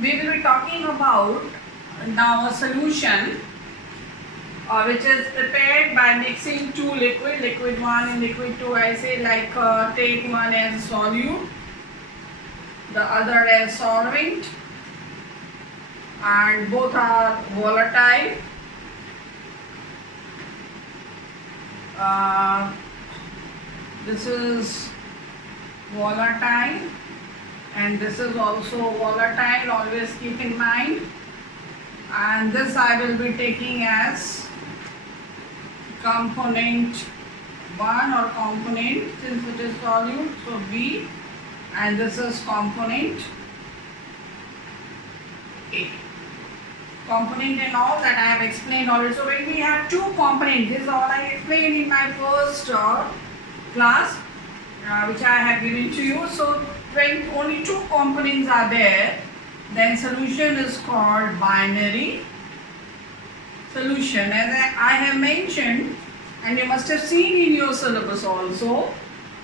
we will be talking about now a solution which is prepared by mixing two liquid 1 and liquid 2. I say like take one as solute, the other as solvent, and both are volatile. This is volatile and this is also volatile, always keep in mind. And this I will be taking as component 1 or component, since it is solute, so B, and this is component A. Component and all that I have explained already. So when we have two components, this is all I explained in my first class which I have given to you. So when only two components are there, then solution is called binary solution. As I have mentioned, and you must have seen in your syllabus also,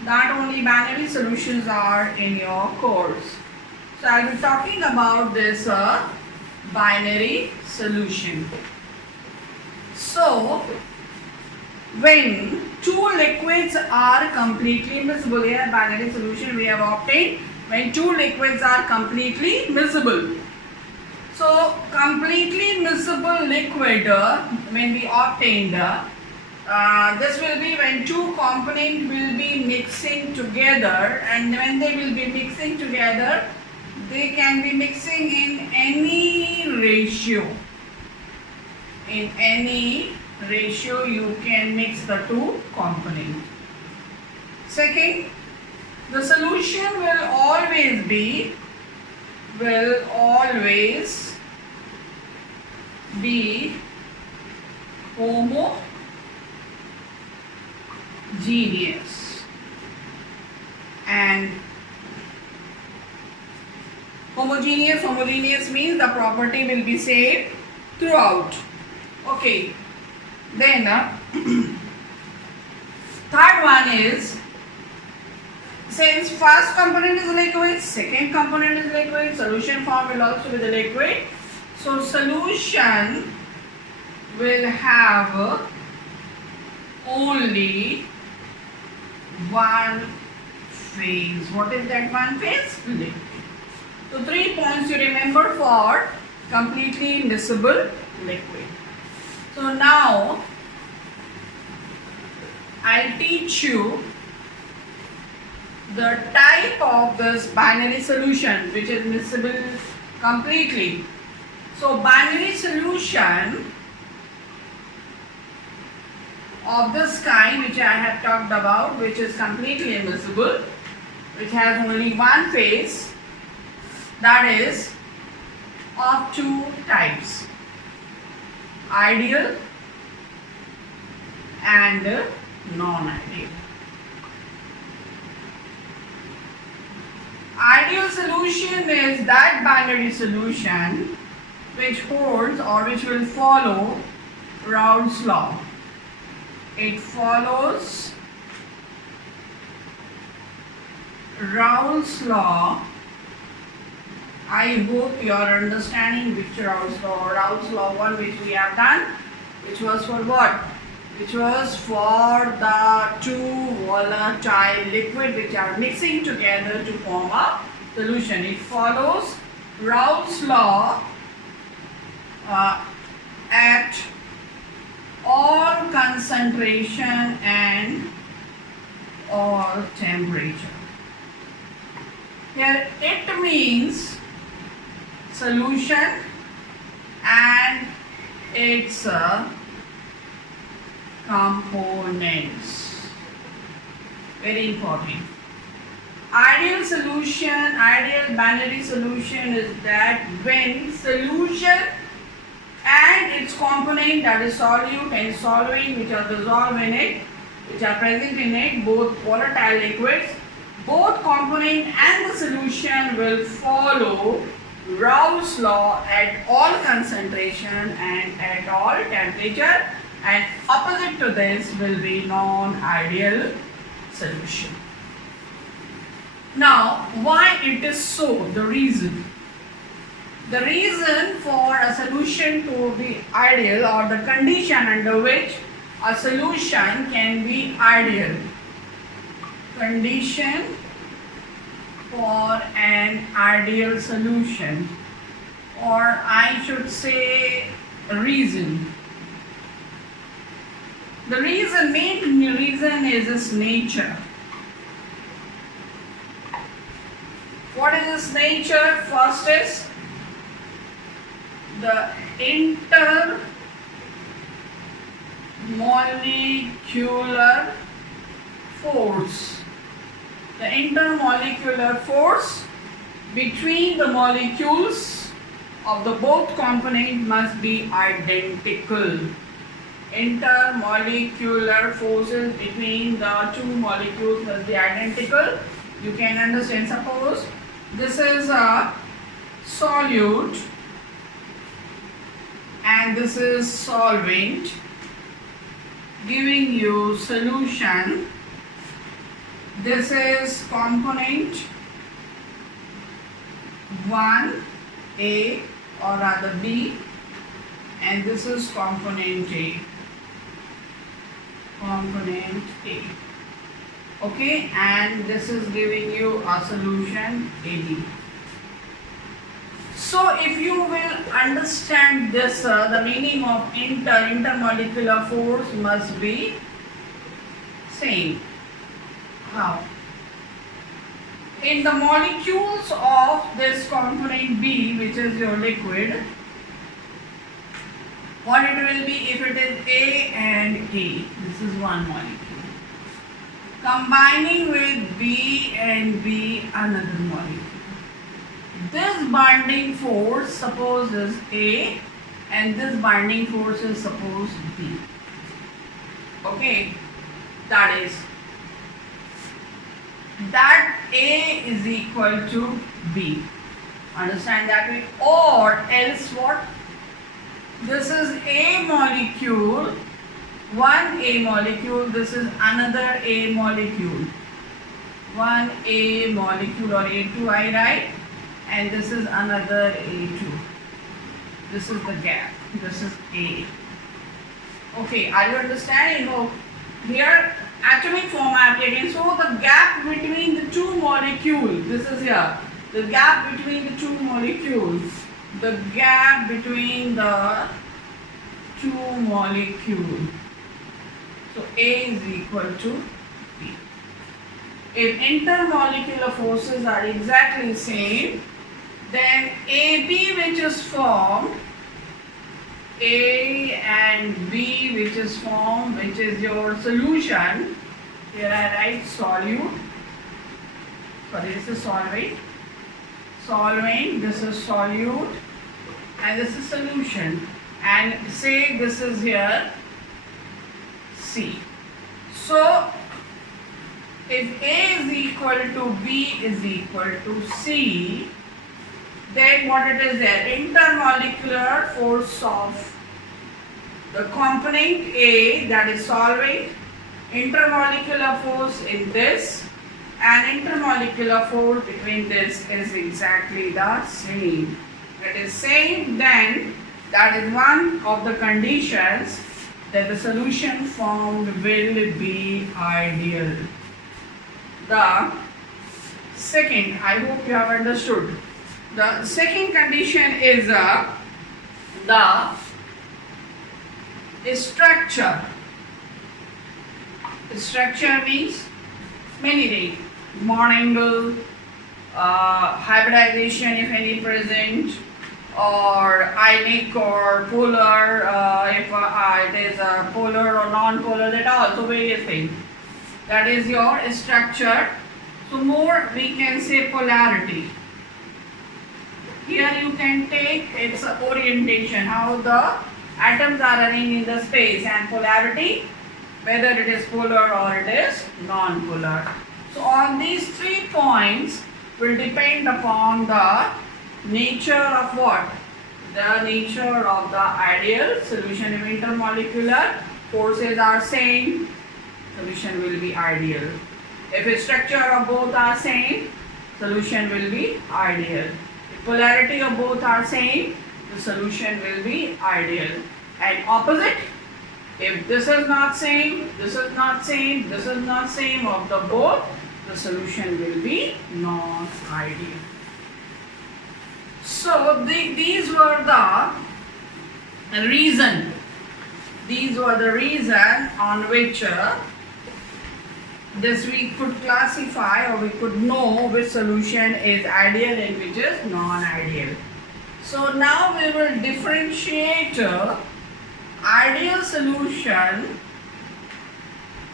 that only binary solutions are in your course. So I will be talking about this binary solution. So when two liquids are completely miscible, here binary solution we have obtained when two liquids are completely miscible. So completely miscible liquid when we obtained this will be when two components will be mixing together, and when they will be mixing together, they can be mixing in any ratio. In any ratio you can mix the two components. Second, the solution will always be homogeneous, and homogeneous means the property will be same throughout. Okay, then third one is, since first component is liquid, second component is liquid, solution form will also be the liquid. So solution will have only one phase. What is that one phase? Liquid. So 3 points you remember for completely miscible liquid. So now I'll teach you the type of this binary solution which is miscible completely. So binary solution of this kind which I have talked about, which is completely immiscible, which has only one phase, that is of two types, ideal and non-ideal. Ideal solution is that binary solution which holds or which will follow Raoult's law. It follows Raoult's law. I hope you are understanding which Raoult's law. Raoult's law 1 which we have done, which was for what? Which was for the two volatile liquid which are mixing together to form a solution. It follows Raoult's law at all concentration and all temperature. Here it means solution and its components. Very important. Ideal solution, ideal binary solution is that when solution and its component, that is solute and solvent, which are dissolved in it, which are present in it, both volatile liquids, both component and the solution will follow Raoult's law at all concentration and at all temperature, and opposite to this will be non-ideal solution. Now, why it is so? The reason. The reason for a solution to be ideal, or the condition under which a solution can be ideal. Condition for an ideal solution, or I should say reason. The main reason is its nature. What is its nature? First is the intermolecular force. The intermolecular force between the molecules of the both component must be identical. Intermolecular forces between the two molecules must be identical. You can understand, suppose this is a solute and this is solvent, giving you solution. This is component 1A, or rather B, and this is component A. Component A. Okay, and this is giving you a solution AB. So if you will understand this, the meaning of intermolecular force must be same. How? In the molecules of this component B, which is your liquid, what it will be if it is A and A? This is one molecule. Combining with B and B, another molecule. This binding force suppose is A, and this binding force is suppose B. Okay, that is that A is equal to B. Understand that way? Or else what? This is A molecule, one A molecule, this is another A molecule. One A molecule, or A2 I write, and this is another A2. This is the gap. This is A. Okay, are you understanding? Oh, here atomic form I have taken. So the gap between the two molecules, this is here. The gap between the two molecules. The gap between the two molecules. So A is equal to B. If intermolecular forces are exactly same, then AB, which is formed, A and B, which is formed, which is your solution. Here I write solute. Sorry, this is solvent. Solvent, this is solute, and this is solution. And say this is here C. So if A is equal to B is equal to C, then what it is there? Intermolecular force of the component A, that is solvent, intermolecular force in this, and intermolecular force between this is exactly the same. It is same, then that is one of the conditions that the solution formed will be ideal. The second, I hope you have understood. The second condition is the structure. Structure means many things. Bond angle, hybridization if any present, or ionic or polar, if it is polar or non-polar, that are also various things. That is your structure. So more we can say polarity. Here you can take its orientation, how the atoms are arranged in the space, and polarity, whether it is polar or it is non-polar. So on these 3 points will depend upon the nature of what? The nature of the ideal solution. If intermolecular forces are same, solution will be ideal. If the structure of both are same, solution will be ideal. If polarity of both are same, the solution will be ideal. And opposite, if this is not same, this is not same, this is not same of the both, the solution will be non-ideal. So these were the reason. These were the reason on which this we could classify, or we could know which solution is ideal and which is non-ideal. So now we will differentiate ideal solution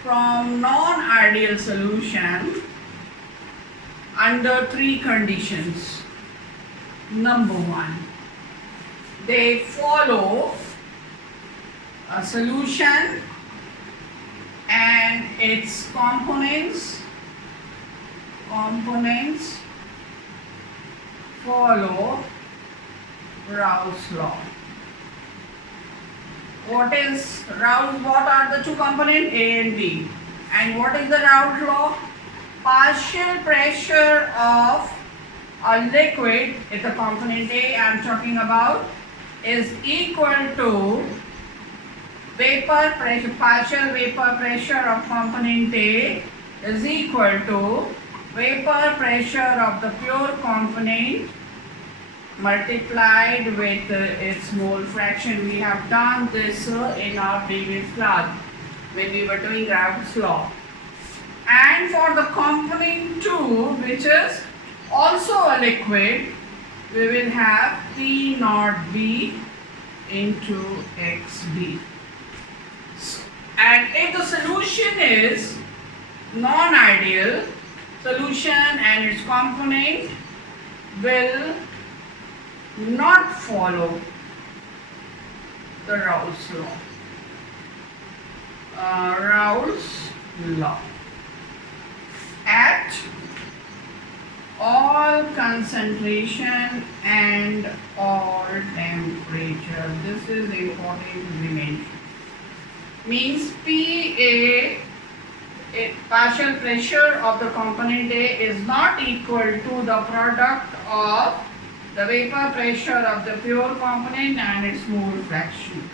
from non-ideal solution under three conditions. Number one, they follow a solution and its components follow Raoult's law. What are the two components? A and B. And what is the Raoult law? Partial pressure of a liquid, if the component A I am talking about, is equal to vapor pressure, partial vapor pressure of component A is equal to vapor pressure of the pure component multiplied with its mole fraction. We have done this in our previous class when we were doing Raoult's law. And for the component 2, which is also a liquid, we will have P naught B into XB. And if the solution is non-ideal, solution and its component will not follow the Raoult's law. Raoult's law. At all concentration and all temperature. This is important to be mentioned. Means PA, partial pressure of the component A is not equal to the product of the vapor pressure of the pure component and its mole fraction.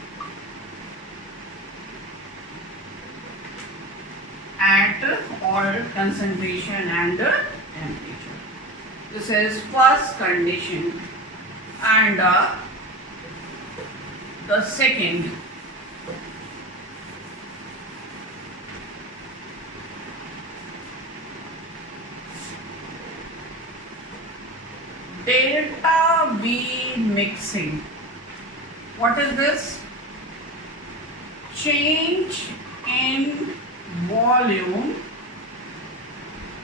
At all concentration and temperature. This is first condition. And the second, delta V mixing. What is this? Change in volume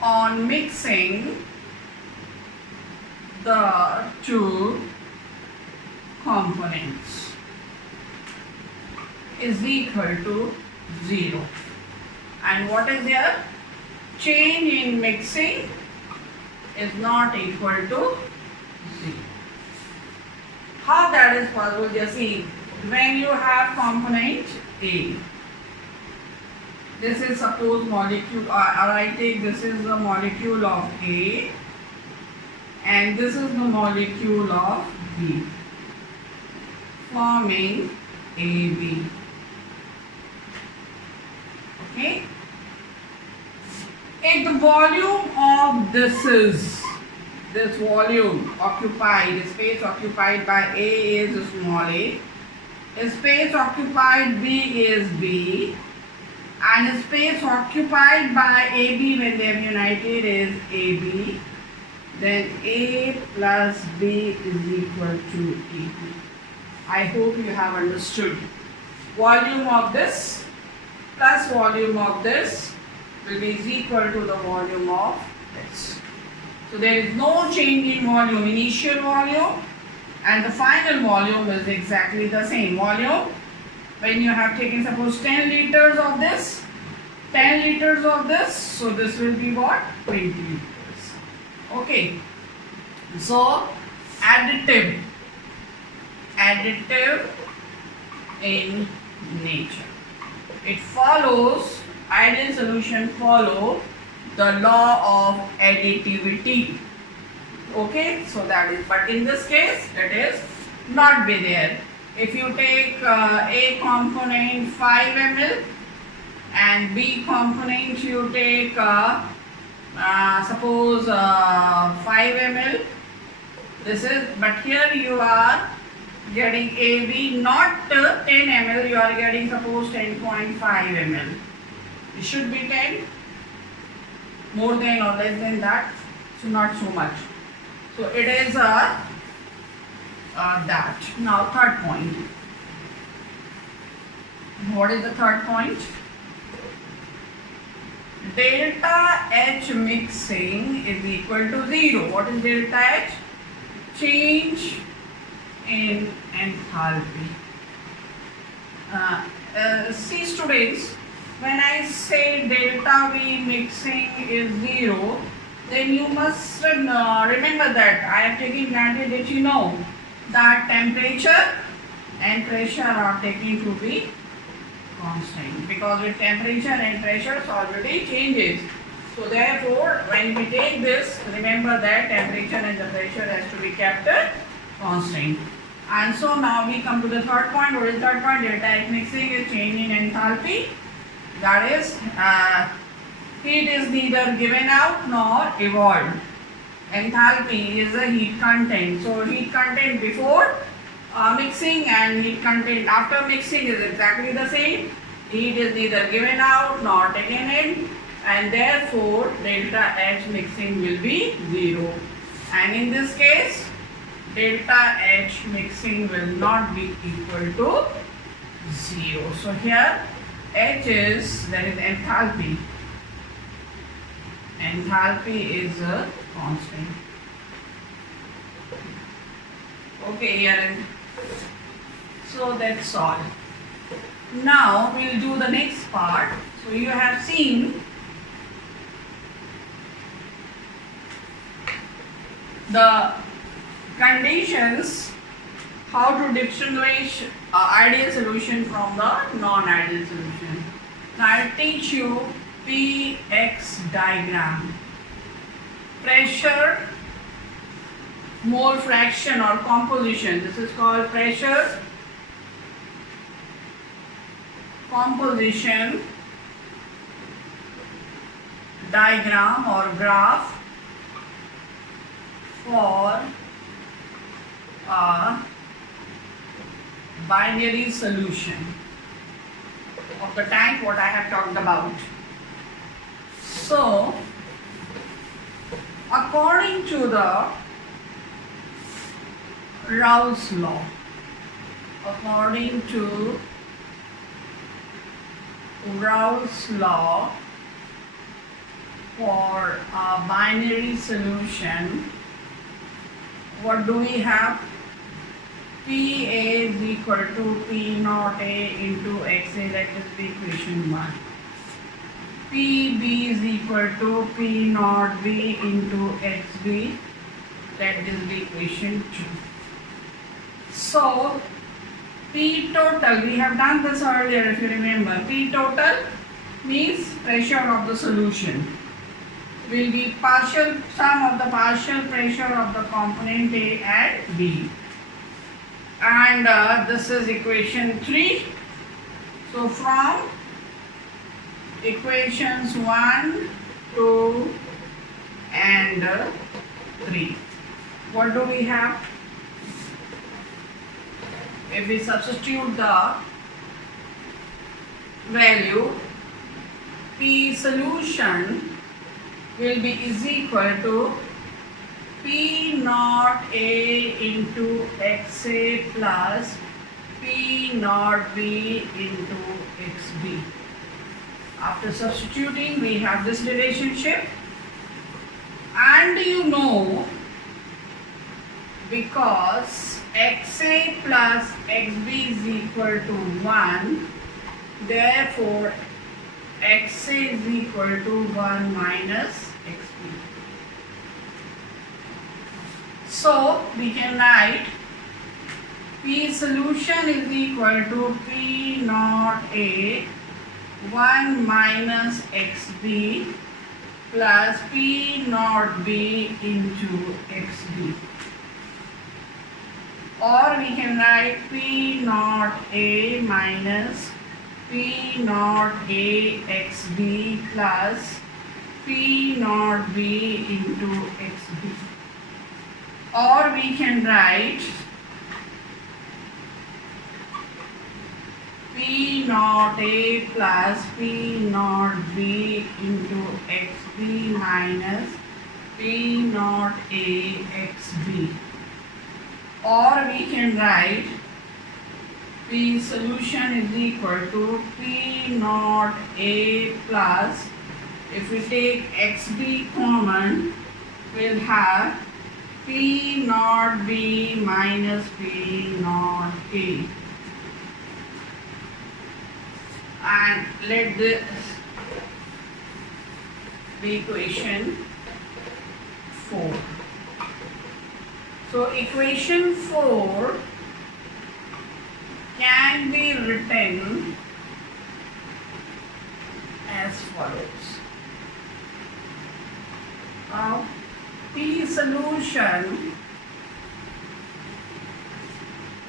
on mixing the two components is equal to 0. And what is here? Change in mixing is not equal to 0. How that is possible? Just see, when you have component A, this is suppose molecule, I take this is the molecule of A and this is the molecule of B, forming AB. Okay? If the volume of this volume occupied, the space occupied by A is small a, space occupied B is B, and space occupied by AB when they are united is AB, then A plus B is equal to AB. I hope you have understood. Volume of this plus volume of this will be equal to the volume of this. So there is no change in volume, initial volume and the final volume is exactly the same volume. When you have taken suppose 10 liters of this, 10 liters of this, so this will be what? 20 liters. Okay. So additive in nature. It follows, ideal solution follow the law of additivity. Okay, so that is, but in this case it is not be there. If you take A component 5 ml and B component you take suppose 5 ml, this is, but here you are getting AB not 10 ml, you are getting suppose 10.5 ml. It should be 10, more than or less than that, so not so much. So it is that. Now third point. What is the third point? Delta H mixing is equal to 0. What is delta H? Change in enthalpy. See students, when I say delta V mixing is 0, then you must remember that I am taking granted that you know that temperature and pressure are taken to be constant, because with temperature and pressure solidity changes. So therefore, when we take this, remember that temperature and the pressure has to be kept constant. And so now we come to the third point. What is the third point? Delta H mixing is change in enthalpy. That is, heat is neither given out nor evolved. Enthalpy is the heat content. So heat content before mixing and heat content after mixing is exactly the same. Heat is neither given out nor taken in, and therefore delta H mixing will be 0. And in this case, delta H mixing will not be equal to 0. So here H is, that is enthalpy. Enthalpy is a constant. Okay, here. So that's all. Now we'll do the next part. So you have seen the conditions, how to distinguish ideal solution from the non-ideal solution. Now I'll teach you PX diagram. Pressure, mole fraction or composition. This is called pressure, composition diagram or graph for a binary solution of the tank what I have talked about. So according to the Raoult's law, according to Raoult's law for a binary solution, what do we have? PA is equal to P naught A into XA, that is the equation 1. PB is equal to P naught B into XB, that is the equation 2. So P total, we have done this earlier if you remember. P total means pressure of the solution will be partial sum of the partial pressure of the component A and B. And this is equation 3. So from equations 1, 2 and 3, what do we have? If we substitute the value, P solution will be is equal to P naught A into XA plus P naught B into XB. After substituting, we have this relationship, and you know, because XA plus XB is equal to 1, therefore XA is equal to 1 minus XB. So we can write P solution is equal to P naught A 1 minus XB plus P naught B into XB. Or we can write P naught A minus P naught A XB plus P naught B into XB. Or we can write P naught A plus P naught B into XB minus P naught A XB. Or we can write P solution is equal to P naught A plus, if we take XB common, we'll have P naught B minus P naught A. And let this be equation 4. So equation 4 can be written as follows. Now P solution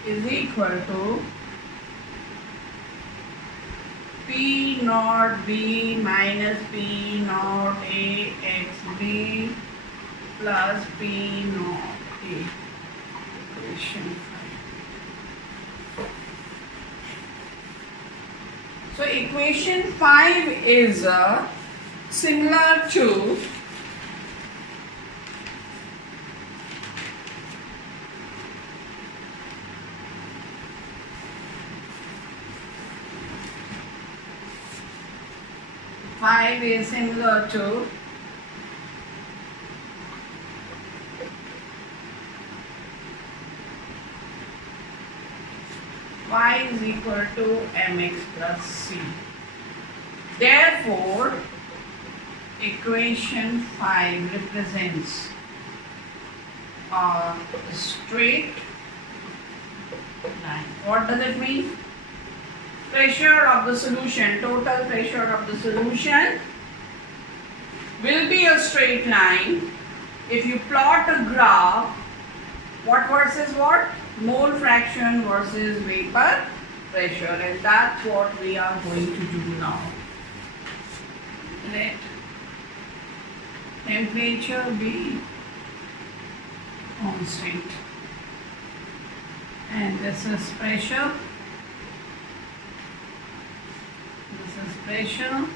is equal to P naught B minus P naught A XB plus P naught A. Equation 5. So equation 5 is similar to y is equal to mx plus c. Therefore, equation 5 represents a straight line. What does it mean? Pressure of the solution, total pressure of the solution will be a straight line. If you plot a graph, what versus what? Mole fraction versus vapor pressure, and that's what we are going to do now. Let temperature be constant, and this is pressure. Pressure,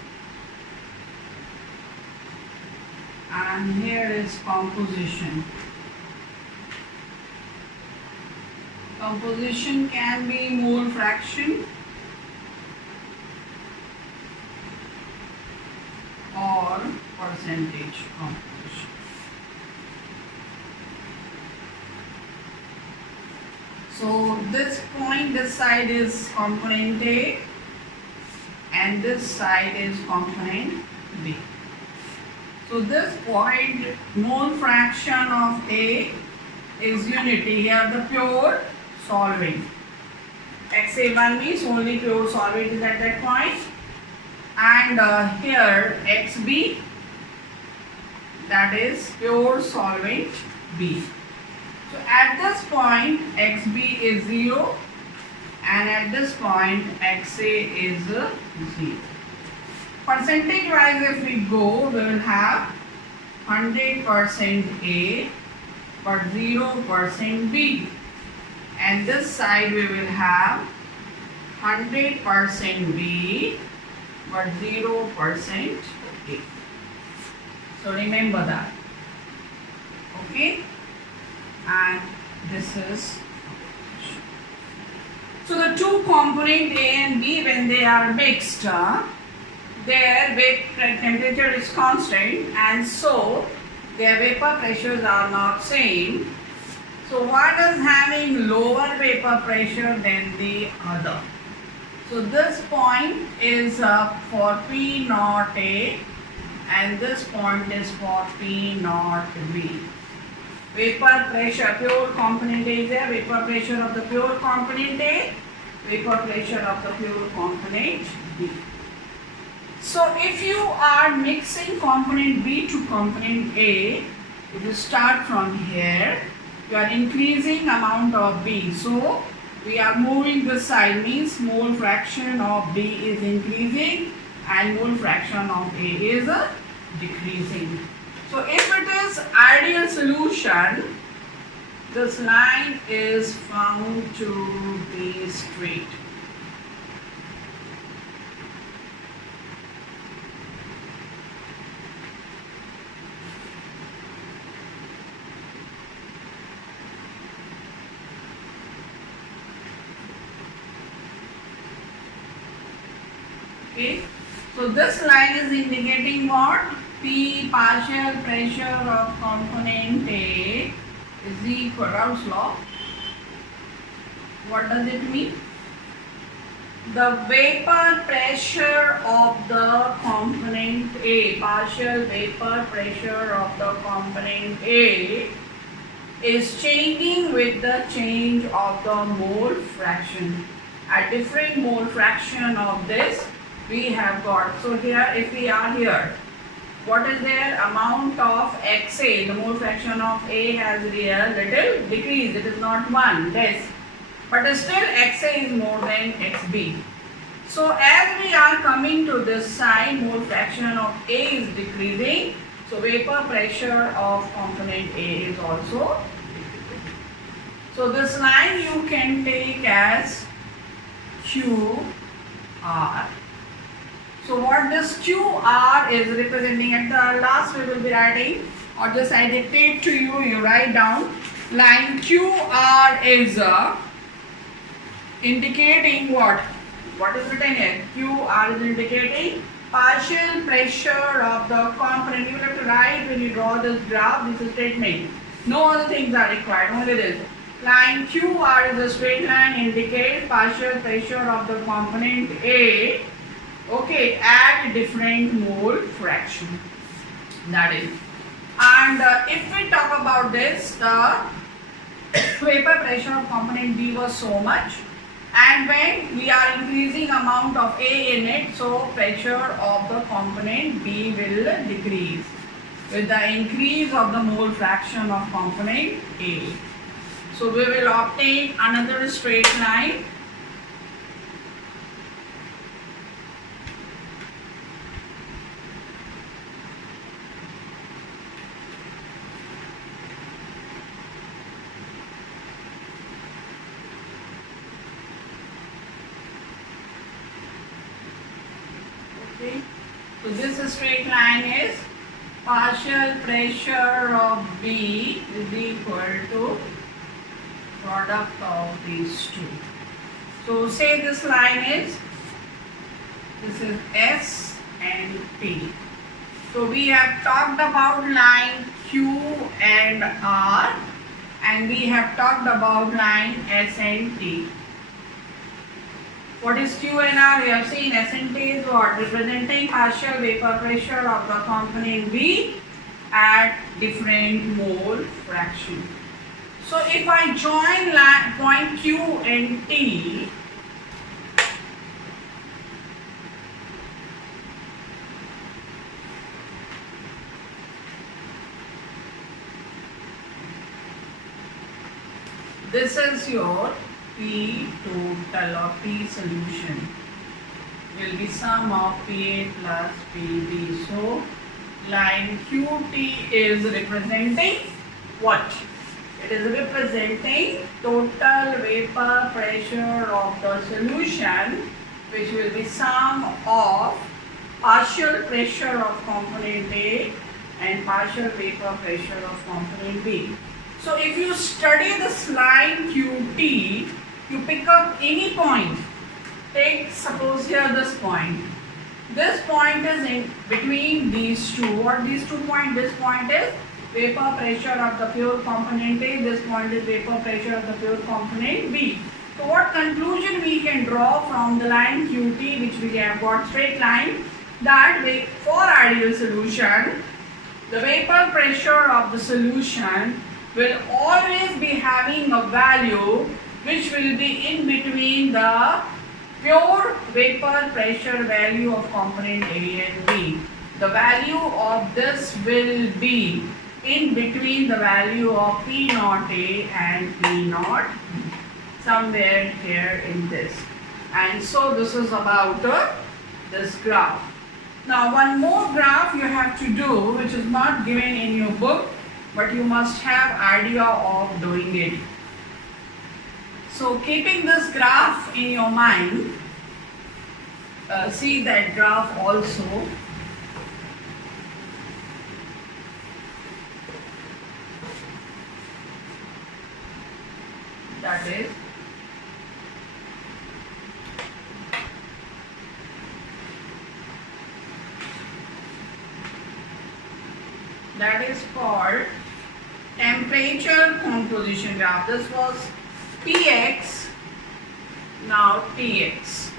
and here is composition. Composition can be mole fraction or percentage composition. So this point, this side is component A, and this side is component B. So this point, mole fraction of A is unity. Here the pure solvent. XA1 means only pure solvent is at that point. And here XB, that is pure solvent B. So at this point XB is 0. And at this point XA is 0. Percentage wise, if we go, we will have 100% A but 0% B. And this side we will have 100% B but 0% A. So remember that. Okay? And this is, so the two component A and B, when they are mixed, their temperature is constant, and so their vapor pressures are not same. So one is having lower vapor pressure than the other. So this point is for P naught A, and this point is for P naught B. Vapor pressure, pure component A is there, vapor pressure of the pure component A, vapor pressure of the pure component B. So if you are mixing component B to component A, you will start from here. You are increasing amount of B. So we are moving this side, means mole fraction of B is increasing and mole fraction of A is decreasing. So if it is ideal solution, this line is found to be straight. Okay, so this line is indicating what? P partial pressure of component A is equal to Raoult's law. What does it mean? The vapor pressure of the component A, partial vapor pressure of the component A is changing with the change of the mole fraction. At different mole fraction of this, we have got, so here if we are here, what is their amount of XA, the mole fraction of A has a little decreased, it is not 1, less, but still XA is more than XB. So as we are coming to this side, mole fraction of A is decreasing, so vapor pressure of component A is also decreasing. So this line you can take as QR. So what this QR is representing, at the last we will be writing, or just I dictate to you, you write down, line QR is indicating what? What is written here? QR is indicating partial pressure of the component. You will have to write when you draw this graph, this statement. No other things are required, only this. Line QR is a straight line, indicates partial pressure of the component A, okay, at different mole fraction. That is. And if we talk about this, the vapor pressure of component B was so much, and when we are increasing amount of A in it, so pressure of the component B will decrease with the increase of the mole fraction of component A. So we will obtain another straight line. Okay. So this straight line is partial pressure of B is equal to product of these two. So say this line is, this is S and T. So we have talked about line Q and R, and we have talked about line S and T. What is Q and R? We have seen S and T is what? Representing partial vapor pressure of the component B at different mole fraction. So if I join point Q and T, this is your P total or P solution. Will be sum of PA plus PB. So line QT is representing what? It is representing total vapor pressure of the solution, which will be sum of partial pressure of component A and partial vapor pressure of component B. So if you study this line QT, you pick up any point. Take suppose here this point. This point is in between these two. What these 2 points? This point is vapor pressure of the pure component A, this point is vapor pressure of the pure component B. So what conclusion we can draw from the line QT, which we have got straight line, that for ideal solution, the vapor pressure of the solution will always be having a value which will be in between the pure vapor pressure value of component A and B. The value of this will be in between the value of P naught A and P naught B, somewhere here in this. And so this is about this graph. Now one more graph you have to do, which is not given in your book, but you must have idea of doing it. So keeping this graph in your mind, see that graph also. That is called temperature composition graph. This was Px, now Tx.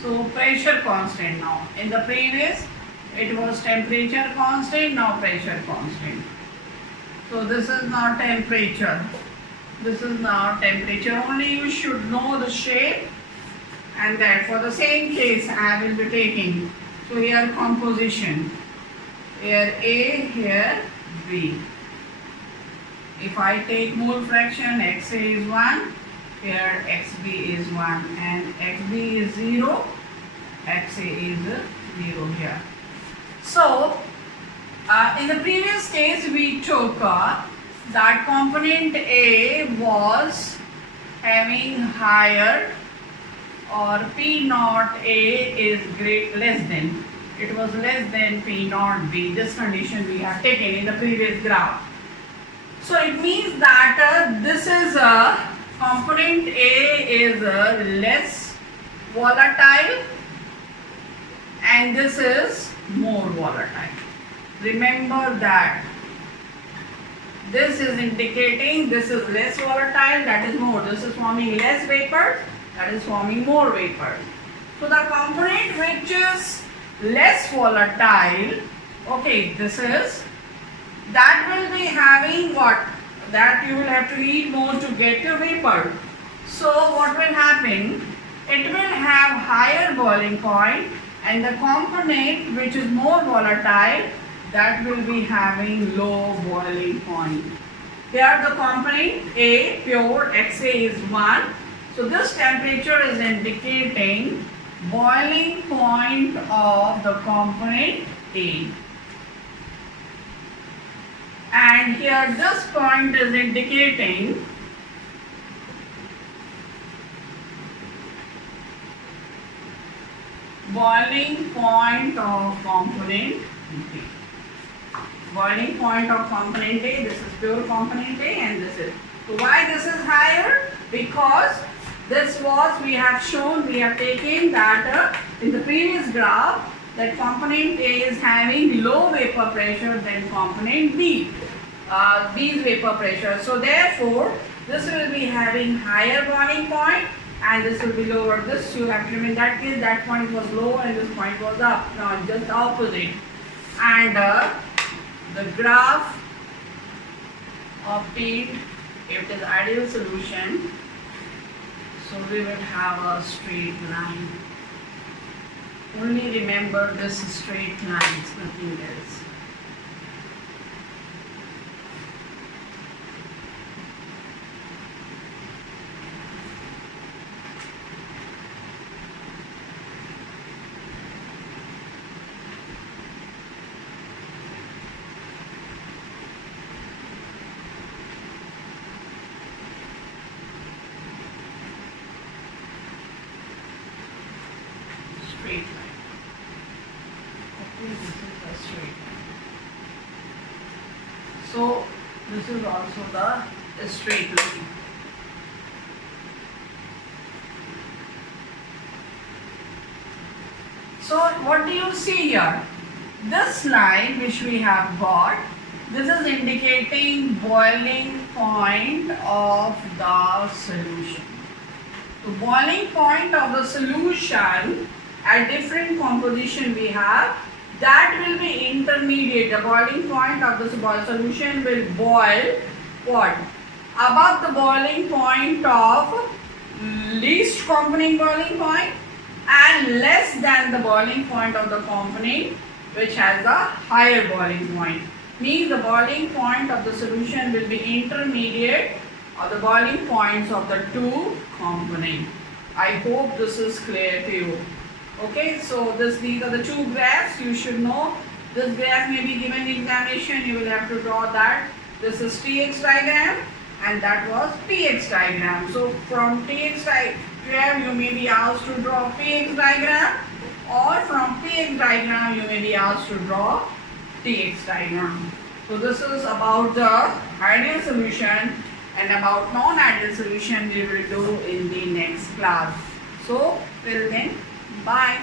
So pressure constant now. In the previous it was temperature constant, now pressure constant. So this is now temperature. This is now temperature. Only you should know the shape, and that for the same case I will be taking. So here composition. Here A, here B. If I take mole fraction, XA is 1, here XB is 1, and XB is 0, XA is 0 here. So in the case we took that component A was having higher, or P naught A is less than. It was less than P naught B. This condition we have taken in the previous graph. So it means that this is a component A is less volatile and this is more volatile. Remember that this is indicating this is less volatile, that is more. This is forming less vapor, that is forming more vapor. So the component which is less volatile, okay, this is, that will be having what? That you will have to heat more to get your vapor. So what will happen? It will have higher boiling point, and the component which is more volatile, that will be having low boiling point. Here the component A, pure, XA is 1. So this temperature is indicating boiling point of the component A. And here this point is indicating boiling point of component A. Boiling point of component A, this is pure component A and this is. So why this is higher? Because this was, we have shown, we have taken that in the previous graph, that component A is having low vapor pressure than component B. B's vapor pressure. So therefore, this will be having higher boiling point and this will be lower. This you have to remember, in that case that point was low and this point was up. Now just the opposite. And the graph of P, if it is ideal solution, so we will have a straight line. Only remember this straight lines, nothing else. Straight line. Okay, this is a straight line. So this is also the straight line. So what do you see here? This line which we have got, this is indicating boiling point of the solution. The boiling point of the solution at different composition we have, that will be intermediate. The boiling point of this solution will boil what? Above the boiling point of least component boiling point and less than the boiling point of the component which has a higher boiling point. Means the boiling point of the solution will be intermediate of the boiling points of the two components. I hope this is clear to you. Okay, so these are the two graphs. You should know this graph may be given in examination. You will have to draw that. This is Tx diagram and that was Px diagram. So from Tx diagram you may be asked to draw Px diagram, or from Px diagram you may be asked to draw Tx diagram. So this is about the ideal solution, and about non-ideal solution we will do in the next class. So till then, bye.